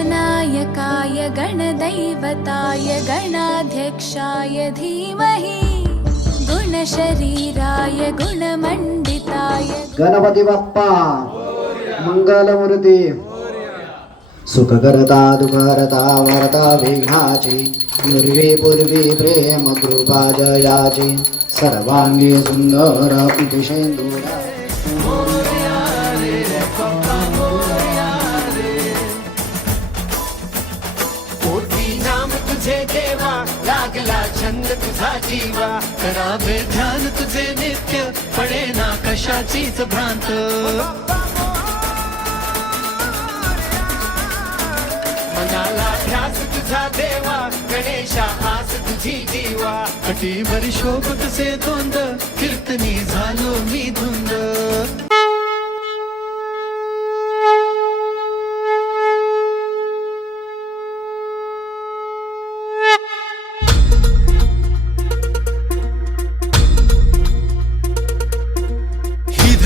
गणनायकाय गणदैवताय गणाध्यक्षाय धीमहि। गुणशरीराय गुणमण्डिताय। गणपती बाप्पा मंगलमूर्ती। सुखकरता दुःखहरता वरता विघ्नाची पूर्वी पूर्वी प्रेम कृपा जयाची सर्वांगी सुंदर उदिशेंदुरा मोठी देवा लागला छंद तुझा जीवा. करावे ध्यान तुझे नित्य पडे ना कशाचीच भ्रांत. मनाला ध्यास तुझा देवा गणेशा आस तुझी जीवा. कटीवर शोभ तुझे दोंद कीर्तनी झालो मी धुंद.